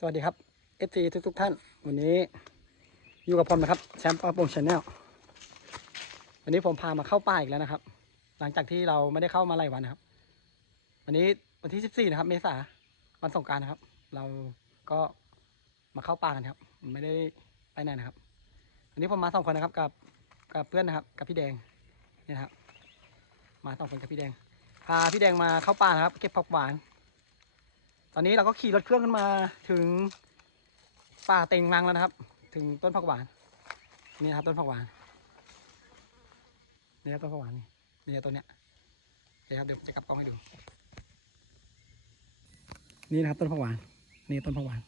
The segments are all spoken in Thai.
สวัสดีครับเอฟซีทุกทุกๆท่าน วันนี้อยู่กับผมนะครับแชมป์ปอปงชาแนลวันนี้ผมพามาเข้าป่าอีกแล้วนะครับ หลังจากที่เราไม่ได้เข้ามาหลายวันนะครับ วันนี้วันที่14นะครับ เมษาวันสงการนะครับ เราก็มาเข้าป่ากันครับ ไม่ได้ไปไหนนะครับ วันนี้ผมมาสองคนนะครับกับกับเพื่อนนะครับ กับพี่แดงเนี่ยนะครับ มาสองคนกับพี่แดงพาพี่แดงมาเข้าป่านะครับ เก็บผักหวาน อนนี้เราก็ขี่รถเครื่องขึ้นมาถึงป่าเต็งรังแล้วนะครับ ถึงต้นผักหวาน นี่นะครับต้นผักหวาน นี่ครับต้นผักหวานนี่นี่ครับต้นเนี้ยเดี๋ยวครับเดี๋ยวจะกลับกล้องให้ดู นี่นะครับต้นผักหวาน นี่ต้นผักหวาน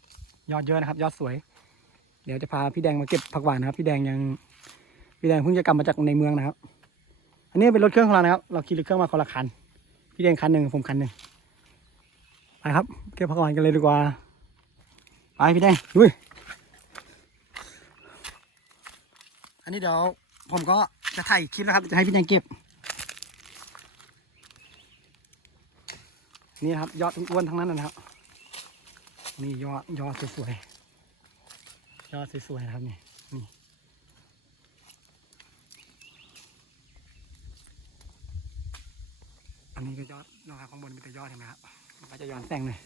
ยอดเยอะนะครับ ยอดสวย เดี๋ยวจะพาพี่แดงมาเก็บผักหวานนะครับ พี่แดงยัง พี่แดงเพิ่งจะกลับมาจากในเมืองนะครับ อันนี้เป็นรถเครื่องของเรานะครับ เราขี่รถเครื่องมาคนละคัน พี่แดงคันหนึ่งผมคันหนึ่ง ไปครับ เก็บผักหวานกันเลยดีกว่า ไปพี่แดงลุยอันนี้เดี๋ยวผมก็จะถ่ายคลิปแล้วครับ จะให้พี่แดงเก็บ นี่นะครับ ยอดอ้วนๆทั้งนั้นนะครับ นี่ยอดยอดสวยๆ ยอดสวยๆนะครับนี่นี่อันนี้ก็ยอดนะครับข้างบนมีแต่ยอดเห็นไหมครับ มันก็จะย้อนแสงหน่อย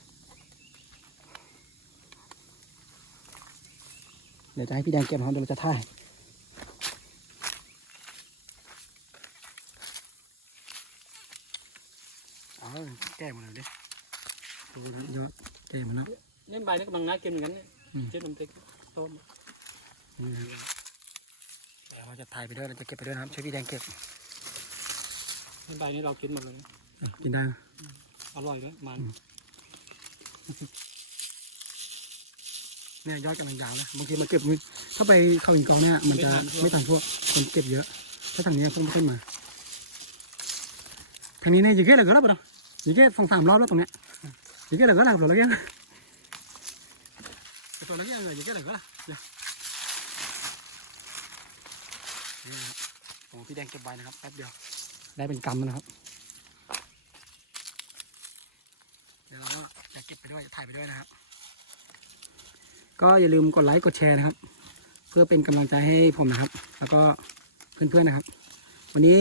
เดี๋ยวจะให้พี่แดงเก็บนะครับเดี๋ยวเราจะถ่ายเอาแก้หมดเลยดิดูนะยอดแก้หมดแล้วนี่ใบนี่กำลังน่ากินเหมือนกันเนี่ยอืมเช่นน้ำพริกต้มนี่นะครับเดี๋ยวเราจะถ่ายไปด้วยเราจะเก็บไปด้วยนะครับช่วยพี่แดงเก็บนี่ใบนี่เรากินหมดเลยนะอืมกินได้นะ อร่อยด้วยมัน เนี่ยยอดกำลังยาวนะบางทีมาเก็บมือถ้าไปเข้าหินกองเนี่ยมันจะไม่ทันพวกคนเก็บเยอะ ถ้าทางนี้พวกมันขึ้นมาทางนี้เนี่ยยิงแค่เหลือก็แล้วปะเนาะยิงแค่สองสามรอบแล้วตรงเนี้ยยิงแค่เหลือก็แล้วตัวละยังตัวละยังเลยยิงแค่เหลือก็แล้วเดี๋ยวนี่นะครับโอ้พี่แดงเก็บไว้นะครับแป๊บเดียว ได้เป็นกำแล้วนะครับเดี๋ยวเราก็จะเก็บไป ด้วยถ่ายไปด้วยนะครับ ก็อย่าลืมกดไลค์กดแชร์นะครับ เพื่อเป็นกำลังใจให้ผมนะครับ แล้วก็เพื่อนๆนะครับ วันนี้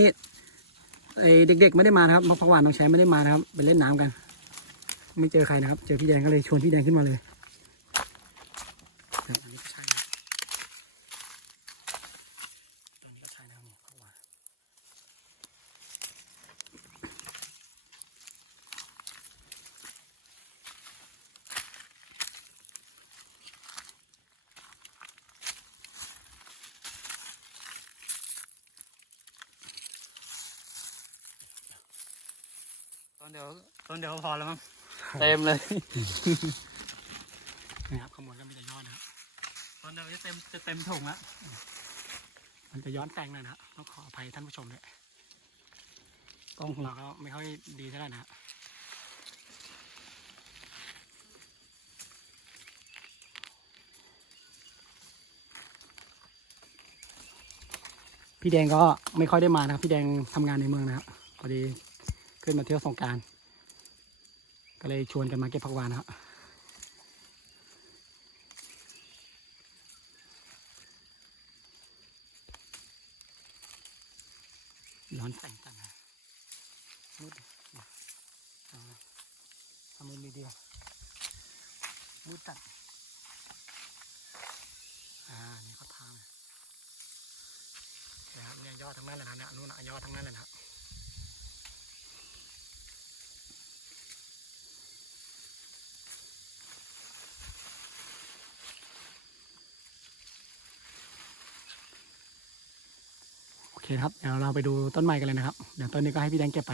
ไอเด็กๆไม่ได้มาครับเพราะพักหวานน้องแชมป์ไม่ได้มานะครับ ไปเล่นน้ำกัน ไม่เจอใครนะครับ เจอพี่แดงก็เลยชวนพี่แดงขึ้นมาเลยครับอันนี้ก็ใช่นะครับตัวนี้ก็ใช่นะครับนี่พักหวานต้น เดียวต้นเดียวก็พอแล้วมั้งเต็มเลยนะครับขโมยก็มีแต่ยอดนะครับตอนเดียวจะเต็มจะเต็มถุงแล้วมันจะย้อนแสงหน่อยนะฮะต้องขออภัยท่านผู้ชมด้วยกล้องของเราก็ไม่ค่อยดีเท่าไหร่นะฮะพี่แดงก็ไม่ค่อยได้มานะครับ พี่แดงทำงานในเมืองนะครับพอดี ขึ้นมาเที่ยวสงการก็เลยชวนกันมาเก็บผักหวานนะครับร้อนแสงจังนะมืดทำมือดีเดียวมืดจัดอ่า นี่เขาทางนะครับเนี่ยยอดทั้งนั้นเลยนะเนี่ยนู่นน่ะยอดทั้งนั้นเลยนะครับ คครับเดี๋ยวเราไปดูต้นไม้กันเลยนะครับ เดี๋ยวต้นนี้ก็ให้พี่แดงเก็บไป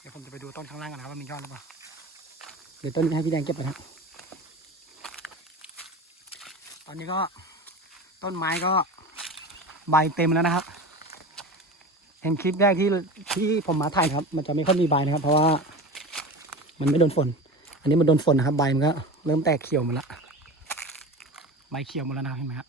เดี๋ยวผมจะไปดูต้นข้างล่างกันนะครับว่ามียอดหรือเปล่า เดี๋ยวต้นนี้ให้พี่แดงเก็บไปครับ ตอนนี้ก็ต้นไม้ก็ใบเต็มแล้วนะครับ เห็นคลิปแรกที่ที่ผมมาถ่ายครับ มันจะไม่ค่อยมีใบนะครับ เพราะว่ามันไม่โดนฝน อันนี้มันโดนฝนนะครับ ใบมันก็เริ่มแตกเขียวหมดละ ใบเขียวหมดแล้วนะเห็นไหมครับ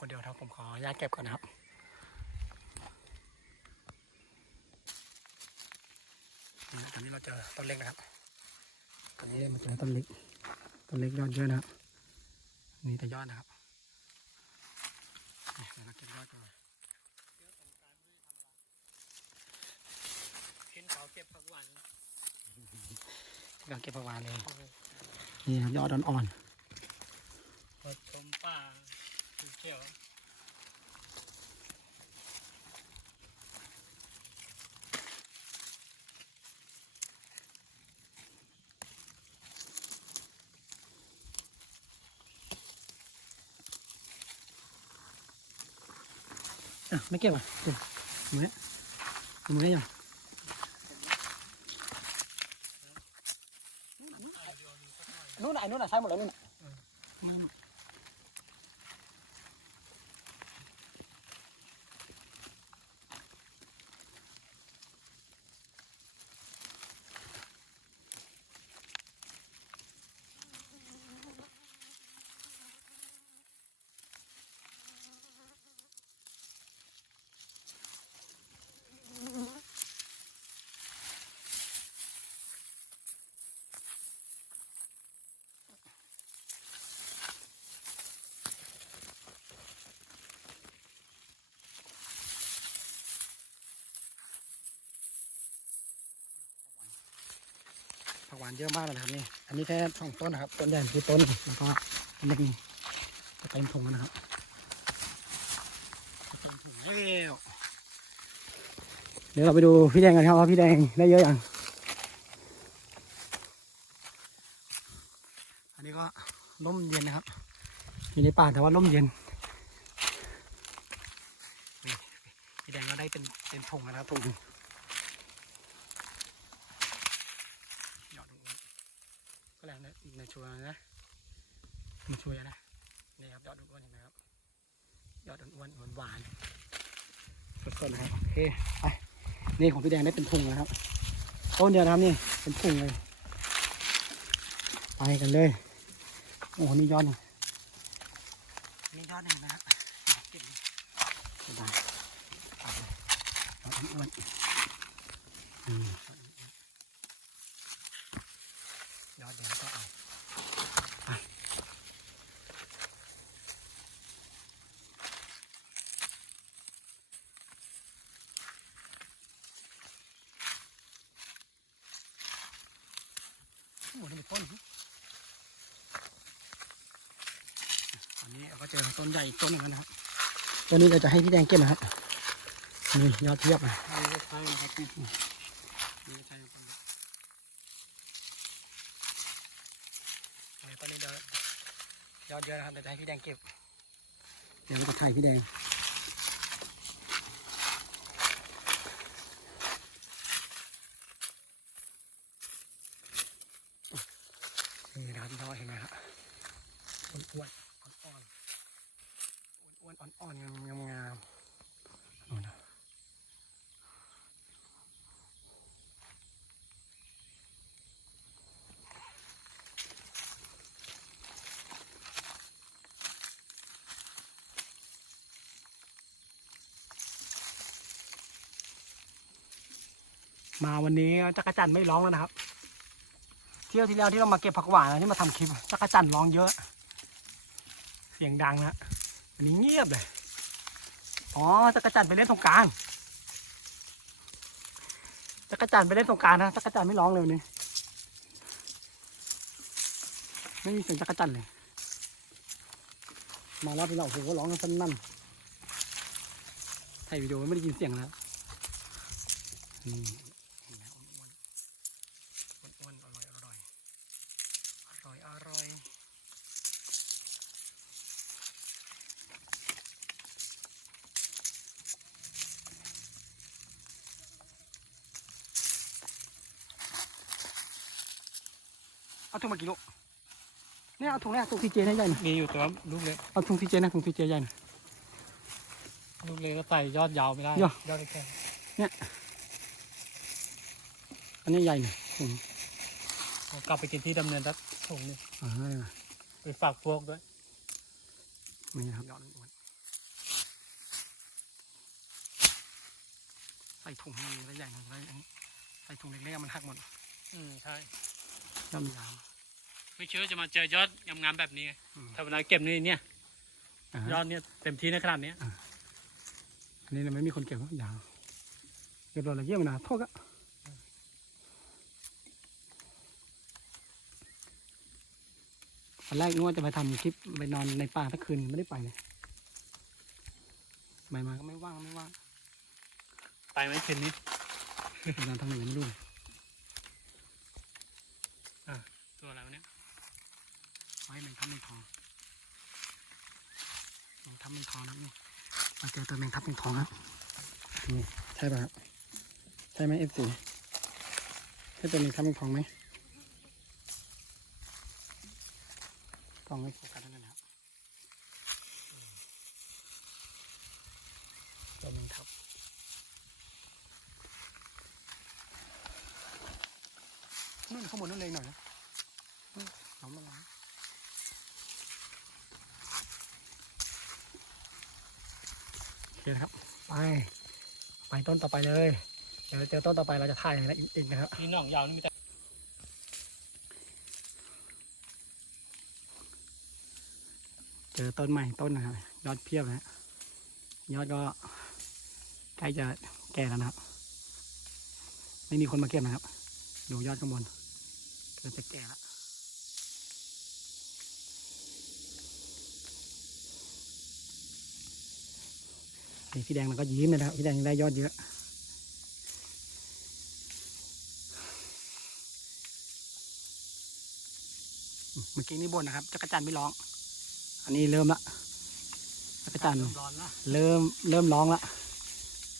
อนนี้ผมมาอยู่คนเดียวครับผมขออนุญาตเก็บก่อนนะครับนี่ตอนนี้เราเจอต้นเล็กนะครับตอนนี้มาเจอต้นเล็กต้นเล็กยอดเยอะนะครับนี่แต่ยอดนะครับนี่เดี๋ยวเราเก็บยอดก่อนเห็นเขาเก็บผักหวานเราเก็บประวานเลยนี่ครับยอดอ่อนผสมป่า เขียวๆอะไม่เก็บอะเก็บมือเนี้ยมือเนี้ยยังนู่นน่ะไอ้นู่นน่ะใช่ หมดแล้วนู่นน่ะอืมผักหวานเยอะมากเลยนะครับนี่ อันนี้แค่สองต้นนะครับ ต้นใหญ่คือต้นแล้วก็อันเล็กนี่จะเต็มถุงแล้วนะครับเต็มถุงแล้วเดี๋ยวเราไปดูพี่แดงกันครับว่าพี่แดงได้เยอะยังอันนี้ก็ร่มเย็นนะครับ อยู่ในป่าแต่ว่าร่มเย็นนี่พี่แดงก็ได้เป็นเต็มถุงแล้วนะครับถุงหนึ่งหยอดลงไปก็แล้วนะในชัวร์นะ ในชัวร์นะนี่ครับยอดอ้วนๆเห็นไหมครับยอดอ้วนๆหวานๆสดๆนะครับโอเคไปนี่ของพี่แดงได้เป็นถุงแล้วครับต้นเดียวนะครับนี่เป็นถุงเลย ไปกันเลย โอ้โหนี่ยอดหนึ่งนี่ยอดหนึ่งนะฮะเก็บเลยสบายเอาเลยเอาอ้วนๆอืมยอดเดียวก็เอาไปโอ้โหนี่เป็นต้น อันนี้เราก็เจอ ต้นใหญ่ต้นหนึงนะครับต้นนี้เราจะให้พี่แดงเก็บนะครับนี่ยอดเทียบเลยนี่ก็ใช่นะครับนี่ใช่ต้นนี้เดี๋ยวยอดเยอะนะครับเดี๋ยวจะให้พี่แดงเก็บเดี๋ยวเราจะถ่ายพี่แดงนี่นะครับยอดเห็นไหมครับอ้วน อ่อนๆงามๆงามๆนู่นนะมาวันนี้จักรจันทร์ไม่ร้องแล้วนะครับ เที่ยวที่แล้วที่เรามาเก็บผักหวานนะที่มาทำคลิปจักรจันทร์ร้องเยอะ เสียงดังนะ อันนี้เงียบเลย อ๋อจักรจันทร์ไปเล่นสงกรารจักรจันทร์ไปเล่นสงกรารนะจักรจันทร์ไม่ร้องเลยวันนี้ไม่มีเสียงจักรจันทร์เลย มาแล้วพี่เราโอ้โหร้องกันสนั่นถ่ายวิดีโอไม่ได้ยินเสียงแล้ว อืม นี่นะอ้วนๆอ้วนๆอร่อยอร่อยอร่อยอร่อย เอาถุงมากี่ลูกเนี่ยเอาถุงเนี่ยถุงซีเจให้ใหญ่หน่อยมีอยู่ตัวลูกเล็กเอาถุงซีเจนะถุงซีเจใหญ่หน่อย ลูกเล็กก็ใส่ยอดยาวไม่ได้ยอด ยอดแค่เนี่ยไปอันนี้ใหญ่หน่อยอืมผมกลับไปกินที่ดำเนินรักถุงนี่อ่านี่นะไปฝากพวกด้วยนี่นะครับยอดอ้วนใส่ถุงนี่ได้ใหญ่หน่อยได้อันนี้ใส่ถุงเล็กๆอะมันหักหมดอืมใช่ ยอดมันยาว ไม่เชื่อจะมาเจอยอดงามๆแบบนี้ไงอืมถ้าเวลาเก็บนี่เนี่ยอ่าฮะยอดเนี่ยเต็มที่ในขนาดเนี้ยอันนี้เราไม่มีคนเก็บหรอกยาวเก็บเราละเยี่ยมนะโทษอะตอนแรกนึกว่าจะไปทำคลิปไปนอนในป่าทั้งคืนไม่ได้ไปเลยไปมาก็ไม่ว่างไม่ว่างไปไหมคืนนี้ไปนอนทางไหนไม่รู้เลยตัวอะไรวะเนี่ย ไว้แมงทับแมงทองแมงทับแมงทองนะนี่มาเจอตัวแมงทับแมงทองครับนี่ใช่ป่ะครับใช่ไหมเอฟซีใช่ตัวแมงทับแมงทองไหมกล้องไม่โฟกัสนั่นนะครับตัวแมงทับนู่นข้างบนนู่นเลยหน่อยนะนู่นน้องระวังโอเค นะครับ ไป ไปต้นต่อไปเลย เดี๋ยวเจอต้นต่อไปเราจะถ่ายอะไรอีกนะครับนี่หน่องยาวนี่มีแต่เจอต้นใหม่ต้นนะครับยอดเพียบเลยฮะยอดก็ใกล้จะแก่แล้วนะครับ ไม่มีคนมาเก็บนะครับ ดูยอดข้างบนเริ่มจะแก่แล้ว นี่พี่แดงมันก็ยิ้มเลยนะครับพี่แดงยังได้ยอดเยอะอืมเมื่อกี้นี่บ่นนะครับจักรจันทร์ไม่ร้อง อันนี้เริ่มละจักรจันทร์เริ่มร้อนละเริ่มเริ่มร้องละ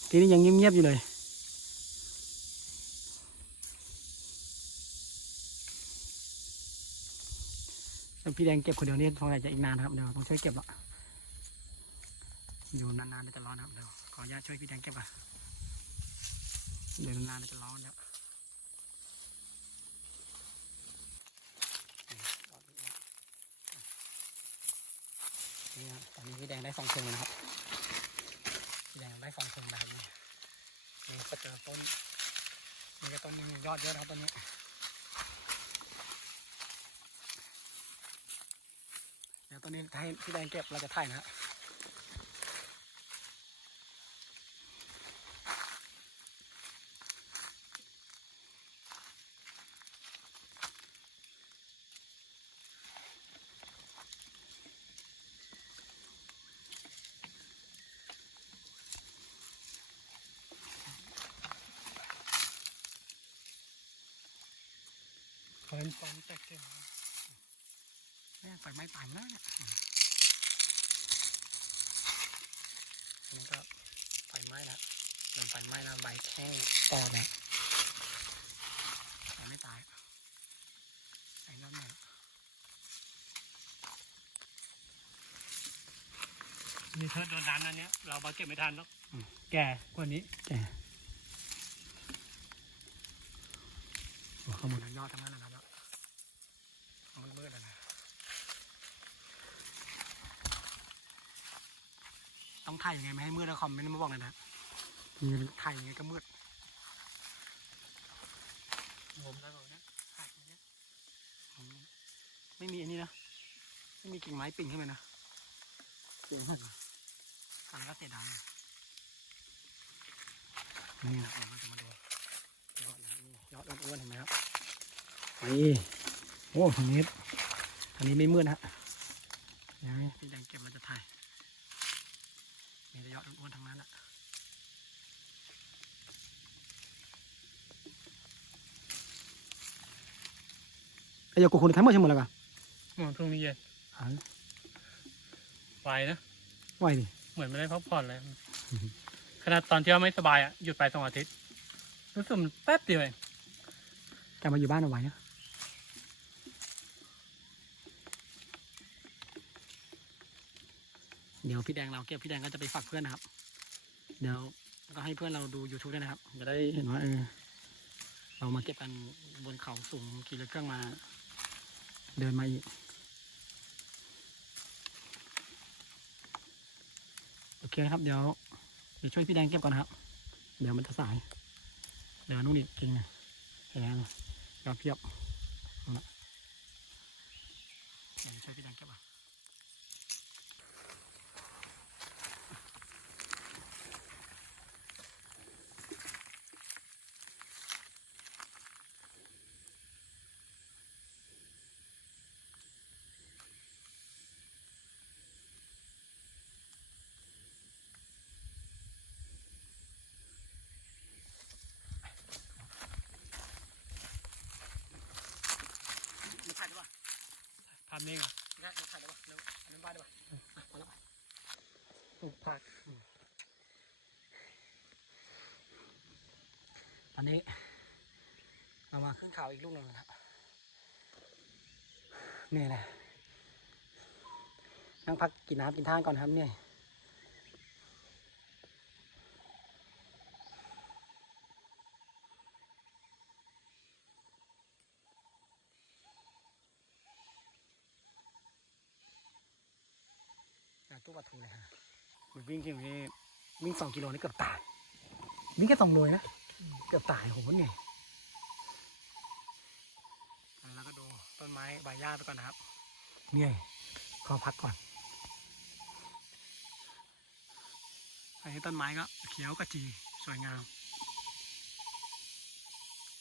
ทีนี้ยังเงียบๆอยู่เลยแล้วพี่แดงเก็บคนเดียวนี่คงจะอีกนานนะครับเดี๋ยวต้องช่วยเก็บละ อยู่นานๆจะร้อนนะครับเดี๋ยวขออนุญาตช่วยพี่แดงเก็บก่อนเดี๋ยวนานๆจะร้อนแล้วนี่ครับตอนนี้พี่แดงได้สองเชิงแล้วนะครับพี่แดงได้สองเชิงแบบนี้นี่ก็เจอต้นนี่ก็ต้นนึงยอดเยอะนะครับต้นนี้เดี๋ยวตอนนี้ให้พี่แดงเก็บเราจะถ่ายนะฮะ เฮ้ยตอนแตกเก่งแม่งไฟไหม้ตายแล้วเนี่ยมันก็ไฟไหม้แล้วโดนไฟไหม้แล้วใบแข้งปอดเนี่ยยังไม่ตายไอ้ยอดใหม่ยนี่เธอโดนน้ำนั้นเนี้ยเราบาเก็บไม่ทันหรอกแก่กว่านี้ แกโอ้ข้างบนนั้นยอดทั้งนั้นเลยนะครับมันมืดแล้วนะต้อง ถ่ายยังไงไม่ให้มืดแล้วคอมเมนต์มาบอกหน่อยนะมีถ่ายยังไงก็มืดงมแล้วตรงเนี้ยขาดตรงเนี้ยอืมไม่มีอันนี้นะไม่มีกิ่งไม้ปิ่งขึ้นไปนะกิ่งหักอันนั้นก็เสียดายนะนี่นะเราจะมาดูยอดนะครับนี่ยอดอ้วนๆเห็นไหมครับนี่โอ้ทางนี้อันนี้ไม่มืดนะฮะเดี๋ยวให้พี่แดงเก็บเราจะถ่าย มีแต่ยอดอ้วนๆทั้งนั้นแหละไอ้ยากูคนทั้งหมดใช่หมดแล้วกันหมอนพรุ่งนี้เย็นอ่าไปนะ ไหวดิเหมือนไม่ได้พักผ่อนเลยอือฮึขนาดตอนที่ว่าไม่สบายอะ หยุดไปสองอาทิตย์ รู้สึกมันแป๊บเดียวเอง กลับมาอยู่บ้านเอาไว้นะ เดี๋ยวพี่แดงเราเก็บพี่แดงก็จะไปฝากเพื่อนนะครับ เดี๋ยวก็ให้เพื่อนเราดู YouTube ด้วยนะครับ จะได้เห็นว่าเออเรามาเก็บกันบนเขาสูงขี่รถเครื่องมา เดินมาอีกโอเคครับ เดี๋ยวเดี๋ยวช่วยพี่แดงเก็บก่อนนะครับ เดี๋ยวมันจะสาย เดี๋ยวนู่นอีกจริงนะแพงยอดเพียบเอาละเดี๋ยวช่วยพี่แดงเก็บอะ มันถ่ายได้ปะ ภาพนี้เหรอได้มันถ่ายได้ป่ะเร็วอันนั้นบ้านได้ป่ะมาแล้วปลูกผัก ตอนนี้เรามาขึ้นเขาอีกลูกหนึ่งแล้วนี่แหละนั่งพักกินน้ำกินท่าก่อนครับเนี่ย ตู้ปลาทูเลยฮะวิ่งกี่นี่วิ่งสองกิโลนี่เกือบตาย วิ่งแค่สองโลนะ เกือบตายโหเนี่ยแล้วก็ดูต้นไม้ใบหญ้าไปก่อนนะครับ เนี่ยขอพักก่อน อันนี้ต้นไม้ก็เขียวกระจีสวยงาม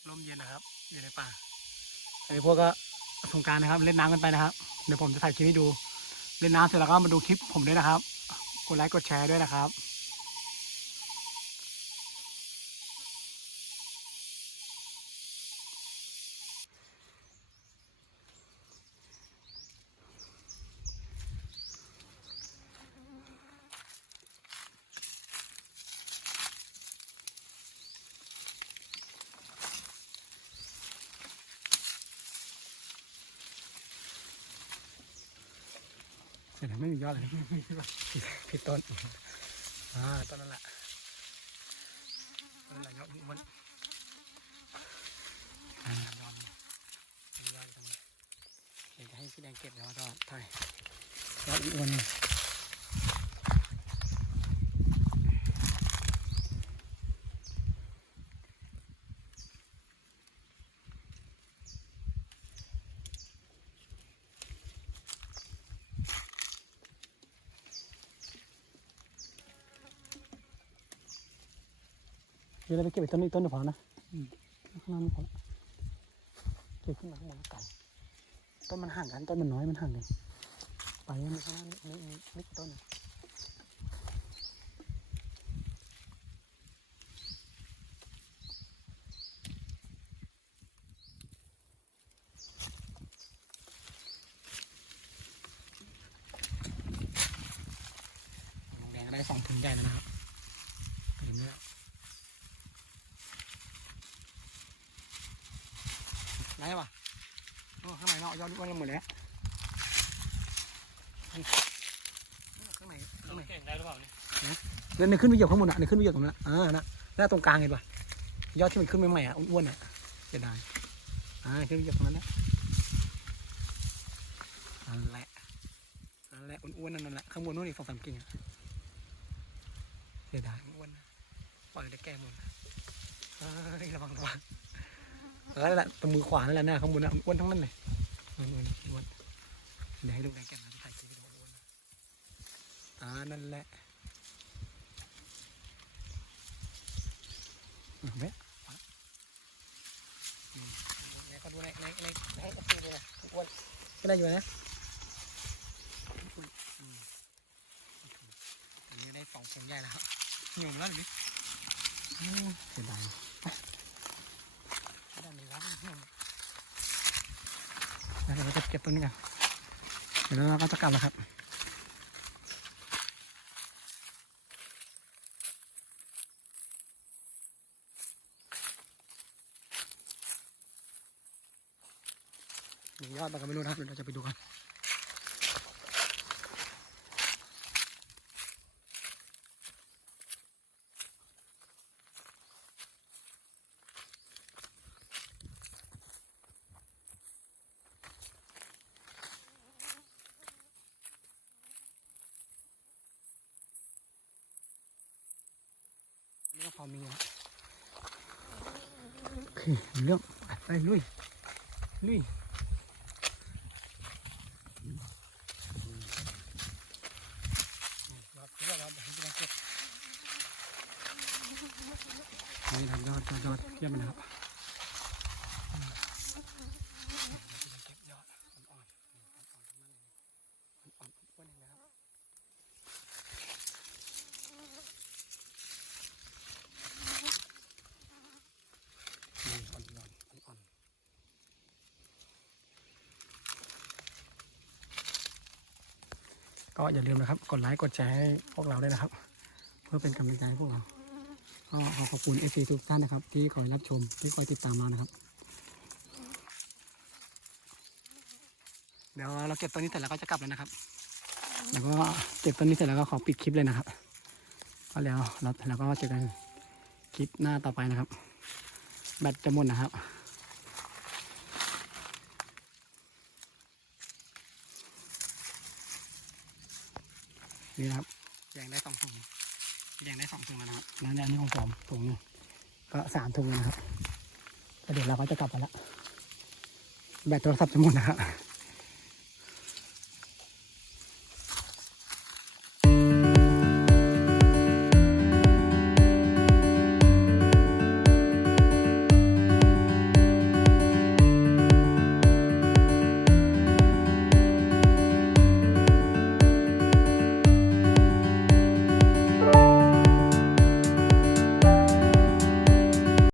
ร่มเย็นนะครับ อยู่ในป่าอันนี้พวกก็สงกรารนะครับ เล่นน้ำกันไปนะครับ เดี๋ยวผมจะถ่ายคลิปให้ดู เล่นน้ำเสร็จแล้วก็มาดูคลิปผมด้วยนะครับ กดไลค์กดแชร์ด้วยนะครับ เสร็จแล้วไม่มีย อดเลยนะผิดผิดต้นอ่าต้นนั่นแหละต้นนั่นแหละยอดมันอ่ายอดยอดตรงนี้เดี๋ยวจะให้พี่แดงเก็บแล้วก็ถ่ายยอดอีกวัน หนึงเดี๋ยวเราไปเก็บอีกต้นอีกต้นเดียวพอนะอืมข้างล่างไม่พอละเก็บขึ้นมาข้างบนแล้วกันต้นมันห่างกันต้นมันน้อยมันห่างกันไปมันข้างล่างนี่นี่นี่นี่ต้นนะลงแดงก็ได้สองถุงใหญ่แล้วนะครับเห็นไหมครับ ไหนวะโอ้ข้างในเนาะยอดอ้วนกันหมดเลยนะข้างในข้างในเก่งได้หรือเปล่าเนี่ยเดี๋ยวในขึ้นไปเหยียบข้างบนอะในขึ้นไปเหยียบตรงนั้นอะอ่านะหน้าตรงกลางเห็นปะยอดที่มันขึ้นใหม่ๆอะอ้วนๆอะเสียดายอ่าขึ้นไปเหยียบตรงนั้นนะนั่นแหละนั่นแหละอ้วนๆนั่นแหละข้างบนนู้นอีกสองสามกิ่งอะเสียดายอ้วนนะปล่อยได้แก่หมดเอ้ยระวังระวังเออ นั่นแหละตมือขวานั่นแหละหน้าข้างบนนะอ้วนทั้งนั้นเลยอ้วนๆอ้วนเดี๋ยวให้ลูกแดงแก่มาถ่ายคลิปให้ดูอ้วนอ่านั่นแหละอืมเว้ยอืมไหนขาดูในในในในให้เขาดูนะอ้วนก็ได้อยู่นะอืมอันนี้ได้สองเสียงใหญ่แล้วหนุ่มแล้วหรืออืมเสียดายได้ไม่รับหนุ่มแล้ว เดี๋ยวเราจะเก็บต้นนี้กันเดี๋ยวเราก็จะกลับแล้วครับมียอดมันก็ไม่รู้นะครับเดี๋ยวเราจะไปดูกัน ก็พอมีนะโอเคเรื่องไปลุยลุยนี่ทำยอดยอดยอดเยี่ยมเลยนะครับเก็บยอดอ่อนๆอ่อนๆทั้งนั้นเลยอ่อนๆอ้วนๆเลยนะครับ นี่อ่อนๆอ่อนๆ ก็อย่าลืมนะครับ กดไลค์กดแชร์ให้พวกเราด้วยนะครับ เพื่อเป็นกำลังใจให้พวกเราก็ขอขอบคุณเอฟซีทุกท่านนะครับ ที่คอยรับชมที่คอยติดตามเรานะครับ เดี๋ยวเราเก็บต้นนี้เสร็จแล้วก็จะกลับแล้วนะครับ แล้วก็เก็บต้นนี้เสร็จแล้วก็ขอปิดคลิปเลยนะครับก็แล้วเราแล้วก็เจอกันคลิปหน้าต่อไปนะครับ แบตจะหมดนะครับ นี่นะครับแยงได้สองถุงแยงได้สองถุงแล้วนะครับแล้วเนี่ยอันนี้ของผมถุงหนึงก็สามถุงแล้วนะครับแล้วเดี๋ยวเราก็จะกลับไปแล้วแบตโทรศัพท์จะหมดนะครับ